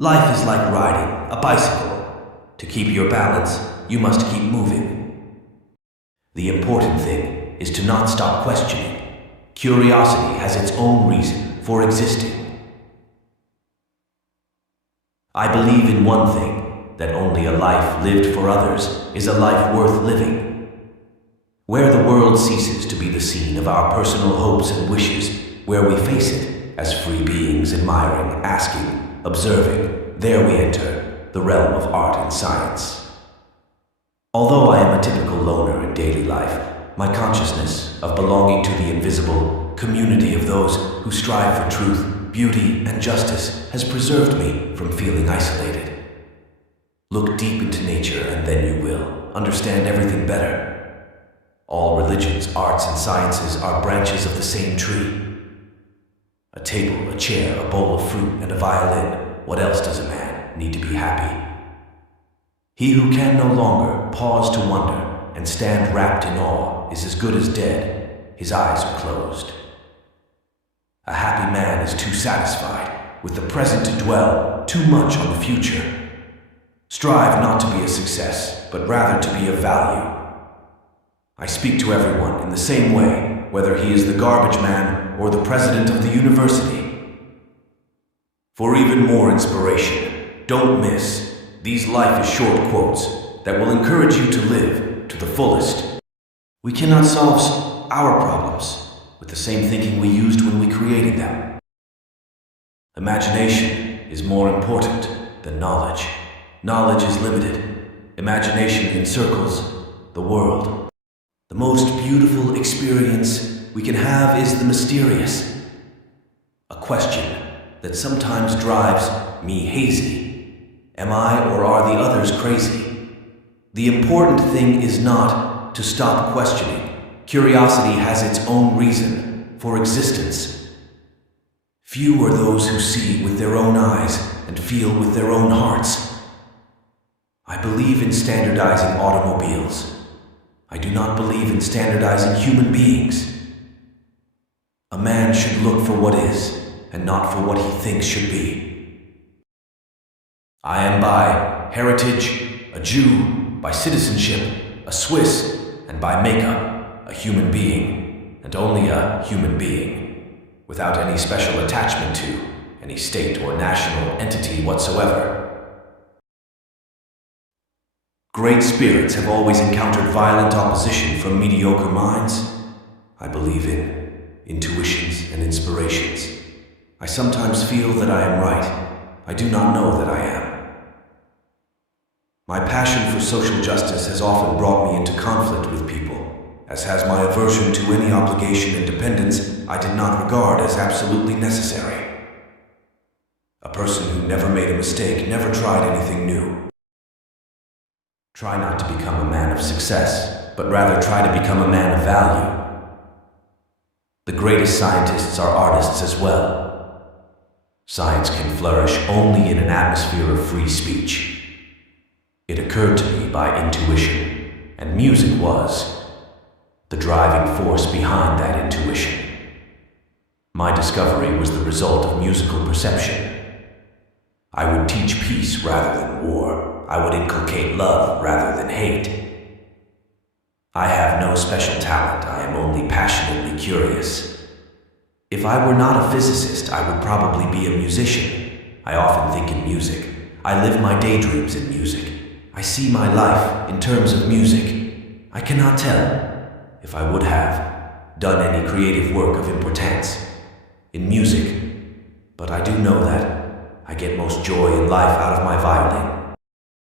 Life is like riding a bicycle. To keep your balance, you must keep moving. The important thing is to not stop questioning. Curiosity has its own reason for existing. I believe in one thing, that only a life lived for others is a life worth living. Where the world ceases to be the scene of our personal hopes and wishes, where we face it as free beings admiring, asking, observing, there we enter the realm of art and science. Although I am a typical loner in daily life, my consciousness of belonging to the invisible community of those who strive for truth, beauty, and justice has preserved me from feeling isolated. Look deep into nature and then you will understand everything better. All religions, arts, and sciences are branches of the same tree. A table, a chair, a bowl of fruit, and a violin. What else does a man need to be happy? He who can no longer pause to wonder and stand wrapped in awe is as good as dead. His eyes are closed. A happy man is too satisfied with the present to dwell too much on the future. Strive not to be a success, but rather to be of value. I speak to everyone in the same way, whether he is the garbage man or the president of the university. For even more inspiration, don't miss these life is short quotes that will encourage you to live to the fullest. We cannot solve our problems with the same thinking we used when we created them. Imagination is more important than knowledge. Knowledge is limited. Imagination encircles the world. The most beautiful experience we can have is the mysterious. A question that sometimes drives me hazy. Am I or are the others crazy? The important thing is not to stop questioning. Curiosity has its own reason for existence. Few are those who see with their own eyes and feel with their own hearts. I believe in standardizing automobiles. I do not believe in standardizing human beings. A man should look for what is, and not for what he thinks should be. I am by heritage a Jew, by citizenship a Swiss, and by makeup a human being, and only a human being, without any special attachment to any state or national entity whatsoever. Great spirits have always encountered violent opposition from mediocre minds. I believe in intuitions and inspirations. I sometimes feel that I am right. I do not know that I am. My passion for social justice has often brought me into conflict with people, as has my aversion to any obligation and dependence I did not regard as absolutely necessary. A person who never made a mistake never tried anything new. Try not to become a man of success, but rather try to become a man of value. The greatest scientists are artists as well. Science can flourish only in an atmosphere of free speech. It occurred to me by intuition, and music was the driving force behind that intuition. My discovery was the result of musical perception. I would teach peace rather than war. I would inculcate love rather than hate. I have no special talent. I am only passionately curious. If I were not a physicist, I would probably be a musician. I often think in music. I live my daydreams in music. I see my life in terms of music. I cannot tell if I would have done any creative work of importance in music, but I do know that I get most joy in life out of my violin.